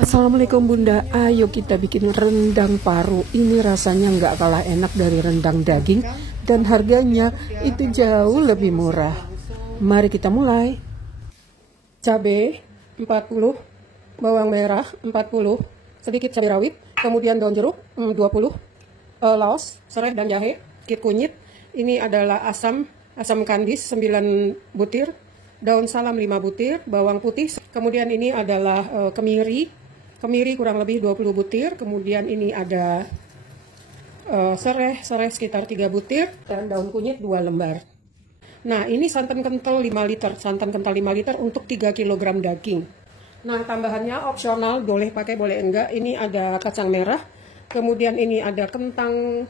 Assalamualaikum Bunda, ayo kita bikin rendang paru. Ini rasanya nggak kalah enak dari rendang daging dan harganya itu jauh lebih murah. Mari kita mulai. Cabai 40, bawang merah 40, sedikit cabai rawit, kemudian daun jeruk 20, laos, serai dan jahe, sedikit kunyit. Ini adalah asam kandis 9 butir, daun salam 5 butir, bawang putih. Kemudian ini adalah kemiri kurang lebih 20 butir. Kemudian ini ada serai sekitar 3 butir dan daun kunyit 2 lembar. Nah, ini santan kental 5 liter, untuk 3 kg daging. Nah, tambahannya opsional, boleh pakai boleh enggak. Ini ada kacang merah, kemudian ini ada kentang.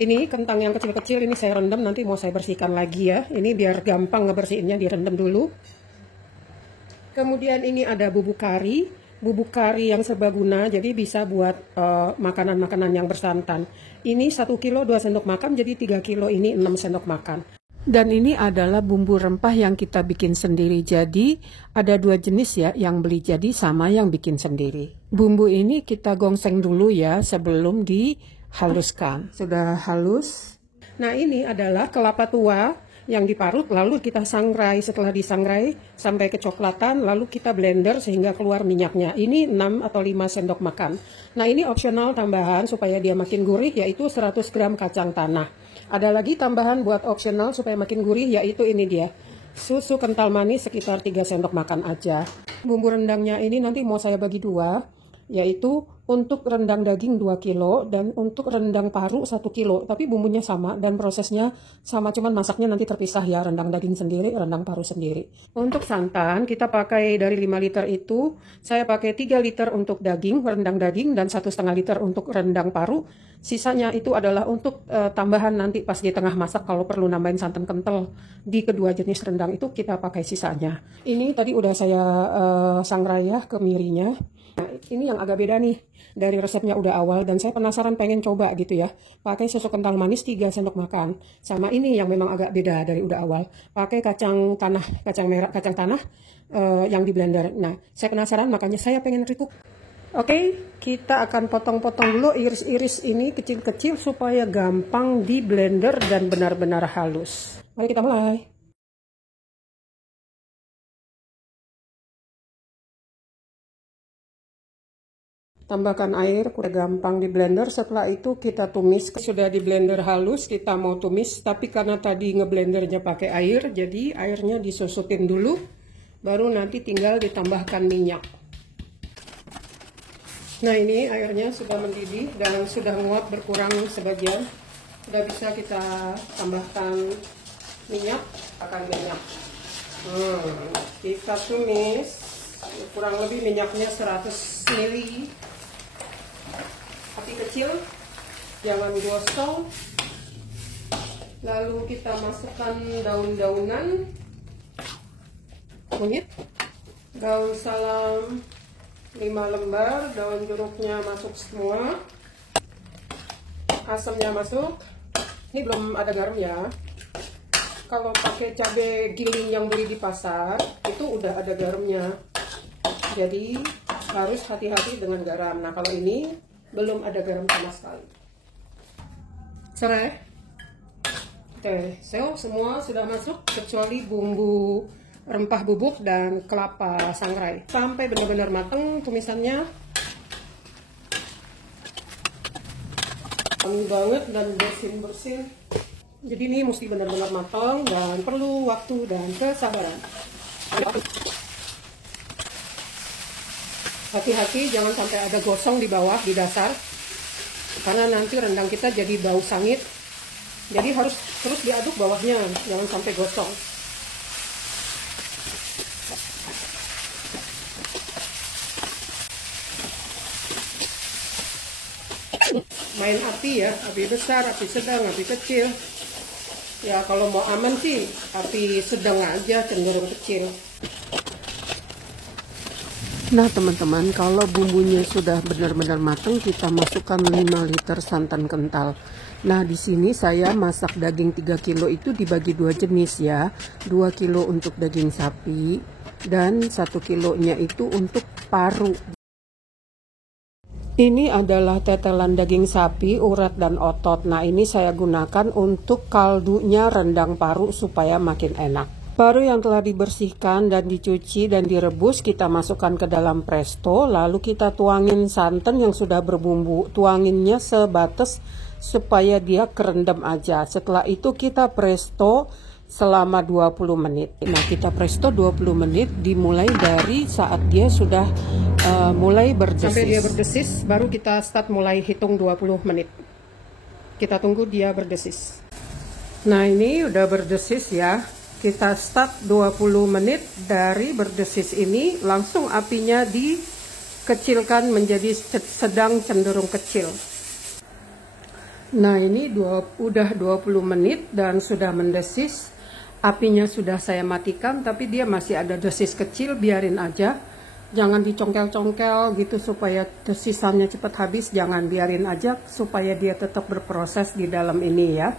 Ini kentang yang kecil-kecil, ini saya rendam, nanti mau saya bersihkan lagi ya. Ini biar gampang ngebersihinnya, direndam dulu. Kemudian ini ada bubuk kari yang serbaguna, jadi bisa buat makanan-makanan yang bersantan. Ini 1 kilo 2 sendok makan, jadi 3 kilo ini 6 sendok makan. Dan ini adalah bumbu rempah yang kita bikin sendiri. Jadi ada 2 jenis ya, yang beli jadi sama yang bikin sendiri. Bumbu ini kita gongseng dulu ya sebelum dihaluskan. Sudah halus. Nah, ini adalah kelapa tua yang diparut, lalu kita sangrai. Setelah disangrai sampai kecoklatan, lalu kita blender sehingga keluar minyaknya. Ini 6 atau 5 sendok makan. Nah, ini opsional tambahan supaya dia makin gurih, yaitu 100 gram kacang tanah. Ada lagi tambahan buat opsional supaya makin gurih, yaitu ini dia, susu kental manis sekitar 3 sendok makan aja. Bumbu rendangnya ini nanti mau saya bagi 2, yaitu untuk rendang daging 2 kilo dan untuk rendang paru 1 kilo. Tapi bumbunya sama dan prosesnya sama, cuman masaknya nanti terpisah ya, rendang daging sendiri, rendang paru sendiri. Untuk santan kita pakai dari 5 liter itu, saya pakai 3 liter untuk daging, rendang daging, dan 1,5 liter untuk rendang paru. Sisanya itu adalah untuk tambahan nanti pas di tengah masak kalau perlu nambahin santan kental di kedua jenis rendang itu kita pakai sisanya. Ini tadi udah saya sangrai ya kemirinya. Nah, ini yang agak beda nih dari resepnya udah awal, dan saya penasaran pengen coba gitu ya. Pakai susu kental manis 3 sendok makan. Sama ini yang memang agak beda dari udah awal. Pakai kacang tanah yang di blender. Nah, saya penasaran makanya saya pengen rikuk. Oke, kita akan potong-potong dulu, iris-iris ini kecil-kecil supaya gampang di blender dan benar-benar halus. Mari kita mulai. Tambahkan air, udah gampang di blender. Setelah itu kita tumis. Sudah di blender halus, kita mau tumis. Tapi karena tadi ngeblendernya pakai air, jadi airnya disusupin dulu. Baru nanti tinggal ditambahkan minyak. Nah, ini airnya sudah mendidih dan sudah nguap berkurang sebagian. Sudah bisa kita tambahkan minyak. Kita tumis. Kurang lebih minyaknya 100 ml. Api kecil, jangan gosong. Lalu kita masukkan daun-daunan, kunyit, daun salam 5 lembar, daun jeruknya masuk semua, asamnya masuk. Ini belum ada garam ya. Kalau pakai cabai giling yang beli di pasar itu udah ada garamnya, jadi harus hati-hati dengan garam. Nah, kalau ini belum ada garam sama sekali. Serai. Oke, semua sudah masuk kecuali bumbu rempah bubuk dan kelapa sangrai. Sampai benar-benar matang tumisannya. Wangi banget dan bersin-bersin. Jadi ini mesti benar-benar matang dan perlu waktu dan kesabaran. Hati-hati jangan sampai ada gosong di bawah, di dasar, karena nanti rendang kita jadi bau sangit. Jadi harus terus diaduk bawahnya, jangan sampai gosong. Main api ya, api besar, api sedang, api kecil. Ya kalau mau aman sih api sedang aja, cenderung kecil. Nah teman-teman, kalau bumbunya sudah benar-benar matang, kita masukkan 5 liter santan kental. Nah di sini saya masak daging 3 kilo itu dibagi 2 jenis ya. 2 kilo untuk daging sapi dan 1 kilonya itu untuk paru. Ini adalah tetelan daging sapi, urat dan otot. Nah, ini saya gunakan untuk kaldunya rendang paru supaya makin enak. Paru yang telah dibersihkan dan dicuci dan direbus kita masukkan ke dalam presto, lalu kita tuangin santan yang sudah berbumbu. Tuanginnya sebatas supaya dia kerendam aja. Setelah itu kita presto selama 20 menit. Nah, kita presto 20 menit dimulai dari saat dia sudah mulai berdesis. Sampai dia berdesis, baru kita start mulai hitung 20 menit. Kita tunggu dia berdesis. Nah, ini udah berdesis ya. Kita start 20 menit dari berdesis ini, langsung apinya dikecilkan menjadi sedang cenderung kecil. Nah, ini udah 20 menit dan sudah mendesis. Apinya sudah saya matikan, tapi dia masih ada desis kecil, biarin aja. Jangan dicongkel-congkel gitu supaya desisannya cepat habis, jangan, biarin aja supaya dia tetap berproses di dalam ini ya.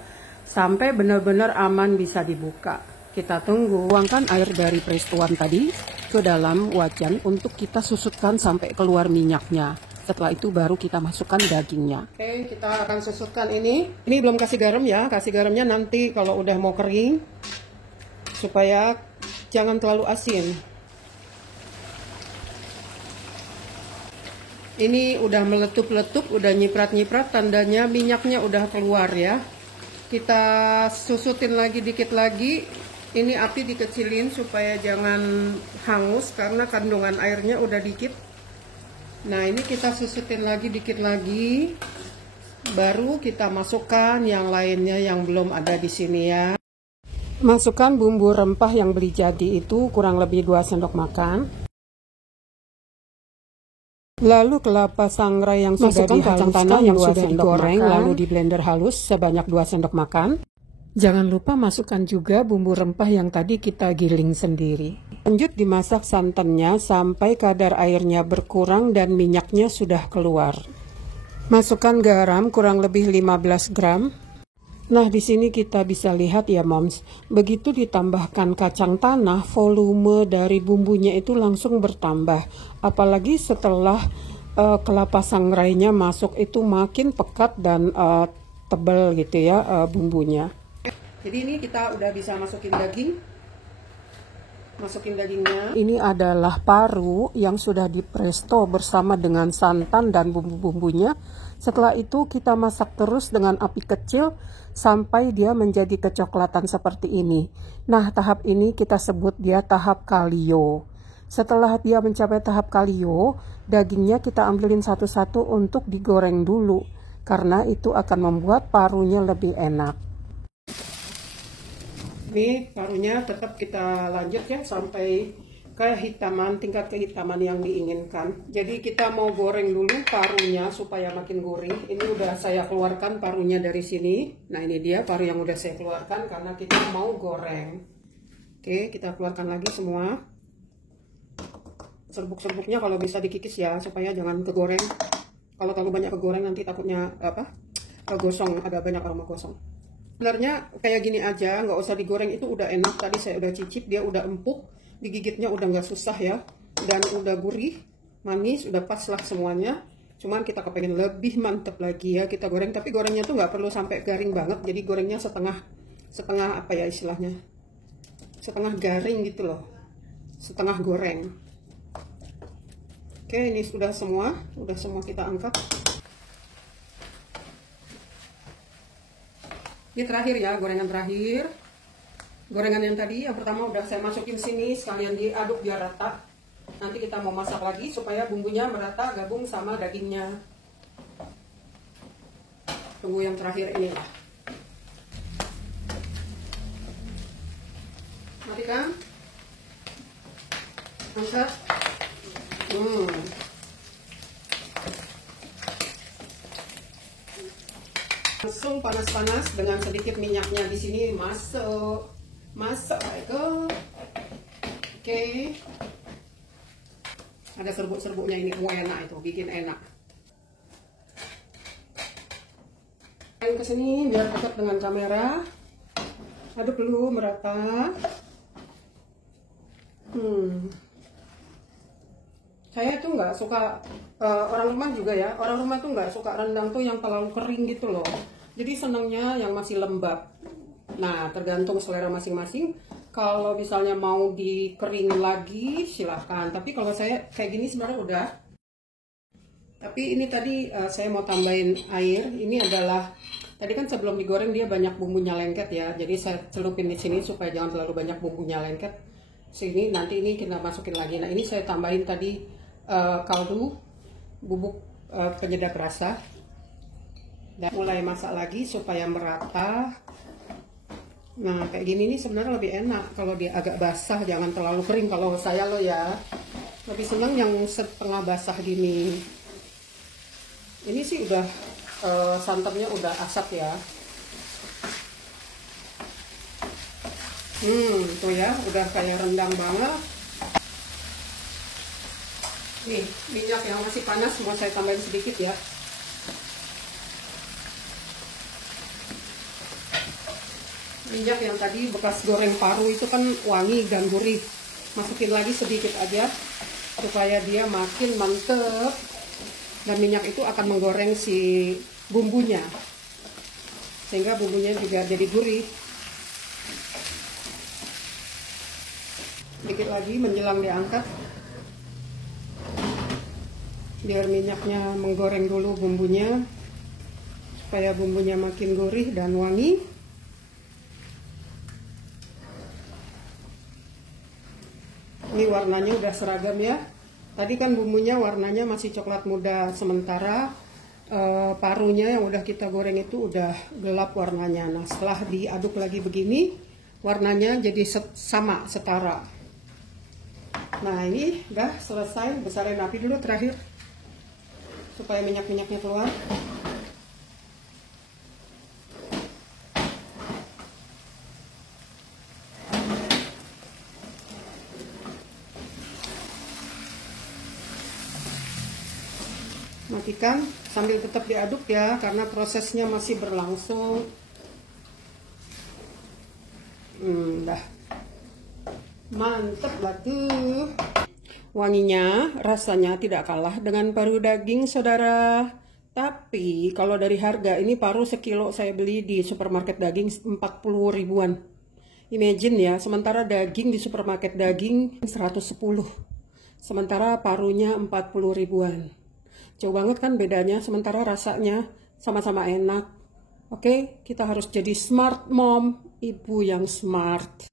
Sampai benar-benar aman bisa dibuka. Kita tunggu. Tuangkan air dari prestoan tadi ke dalam wajan untuk kita susutkan sampai keluar minyaknya. Setelah itu baru kita masukkan dagingnya. Oke, kita akan susutkan ini. Ini belum kasih garam ya, kasih garamnya nanti kalau udah mau kering. Supaya jangan terlalu asin. Ini udah meletup-letup, udah nyiprat-nyiprat, tandanya minyaknya udah keluar ya. Kita susutin lagi dikit lagi. Ini api dikecilin supaya jangan hangus karena kandungan airnya udah dikit. Nah, ini kita susutin lagi dikit lagi. Baru kita masukkan yang lainnya yang belum ada di sini ya. Masukkan bumbu rempah yang beli jadi itu kurang lebih 2 sendok makan. Lalu kelapa sangrai yang sudah dihaluskan yang sudah digoreng lalu di blender halus sebanyak 2 sendok makan. Jangan lupa masukkan juga bumbu rempah yang tadi kita giling sendiri. Lanjut dimasak santannya sampai kadar airnya berkurang dan minyaknya sudah keluar. Masukkan garam kurang lebih 15 gram. Nah, di sini kita bisa lihat ya moms, begitu ditambahkan kacang tanah, volume dari bumbunya itu langsung bertambah. Apalagi setelah kelapa sangrainya masuk itu makin pekat dan tebal gitu ya bumbunya. Jadi ini kita udah bisa masukin daging. Masukin dagingnya. Ini adalah paru yang sudah dipresto bersama dengan santan dan bumbu-bumbunya. Setelah itu kita masak terus dengan api kecil sampai dia menjadi kecoklatan seperti ini. Nah, tahap ini kita sebut dia tahap kalio. Setelah dia mencapai tahap kalio, dagingnya kita ambilin satu-satu untuk digoreng dulu, karena itu akan membuat parunya lebih enak. Ini parunya tetap kita lanjut ya sampai kehitaman, tingkat kehitaman yang diinginkan. Jadi kita mau goreng dulu parunya supaya makin gurih. Ini udah saya keluarkan parunya dari sini. Nah, ini dia paru yang udah saya keluarkan karena kita mau goreng. Oke, kita keluarkan lagi semua. Serbuk-serbuknya kalau bisa dikikis ya supaya jangan kegoreng. Kalau terlalu banyak kegoreng nanti takutnya kegosong, ada banyak aroma gosong. Sebenarnya kayak gini aja, nggak usah digoreng, itu udah enak. Tadi saya udah cicip, dia udah empuk, digigitnya udah nggak susah ya, dan udah gurih, manis, udah pas lah semuanya. Cuman kita kepengen lebih mantep lagi ya, kita goreng, tapi gorengnya tuh nggak perlu sampai garing banget, jadi gorengnya setengah apa ya istilahnya, setengah garing gitu loh, setengah goreng. Oke, ini sudah semua kita angkat. Ini terakhir ya, gorengan terakhir. Gorengan yang tadi, yang pertama udah saya masukin sini, sekalian diaduk biar rata. Nanti kita mau masak lagi supaya bumbunya merata, gabung sama dagingnya. Tunggu yang terakhir ini lah. Matikan. Angkat. Langsung panas-panas dengan sedikit minyaknya di sini masuk ke. Oke. Ada serbuk-serbuknya ini, enak itu, bikin enak. Ke sini biar dekat dengan kamera. Aduk dulu merata. Saya tuh nggak suka, orang rumah juga ya, orang rumah tuh nggak suka rendang tuh yang terlalu kering gitu loh. Jadi senangnya yang masih lembab. Nah, tergantung selera masing-masing. Kalau misalnya mau dikeringin lagi, silahkan. Tapi kalau saya kayak gini sebenarnya udah. Tapi ini tadi saya mau tambahin air. Ini adalah, tadi kan sebelum digoreng dia banyak bumbunya lengket ya. Jadi saya celupin di sini supaya jangan terlalu banyak bumbunya lengket. Sini nanti ini kita masukin lagi. Nah, ini saya tambahin tadi kaldu bubuk penyedap rasa. Dan mulai masak lagi supaya merata. Nah, kayak gini nih sebenarnya lebih enak kalau dia agak basah, jangan terlalu kering. Kalau saya loh ya, lebih senang yang setengah basah gini. Ini sih udah santannya udah asap ya. Tuh ya, udah kayak rendang banget. Nih, minyak yang masih panas mau saya tambahin sedikit ya. Minyak yang tadi bekas goreng paru itu kan wangi dan gurih. Masukin lagi sedikit aja supaya dia makin mantep. Dan minyak itu akan menggoreng si bumbunya. Sehingga bumbunya juga jadi gurih. Dikit lagi menjelang diangkat. Biar minyaknya menggoreng dulu bumbunya. Supaya bumbunya makin gurih dan wangi. Ini warnanya udah seragam ya. Tadi kan bumbunya warnanya masih coklat muda, sementara parunya yang udah kita goreng itu udah gelap warnanya. Nah, setelah diaduk lagi begini, warnanya jadi sama, setara. Nah, ini udah selesai. Besarin api dulu terakhir supaya minyak-minyaknya keluar. Matikan sambil tetap diaduk ya, karena prosesnya masih berlangsung. Dah mantep lah tuh. Wanginya, rasanya tidak kalah dengan paru daging, saudara. Tapi kalau dari harga, ini paru sekilo saya beli di supermarket daging 40 ribuan. Imagine ya, sementara daging di supermarket daging 110. Sementara parunya 40 ribuan. Jauh banget kan bedanya, sementara rasanya sama-sama enak. Oke, kita harus jadi smart mom, ibu yang smart.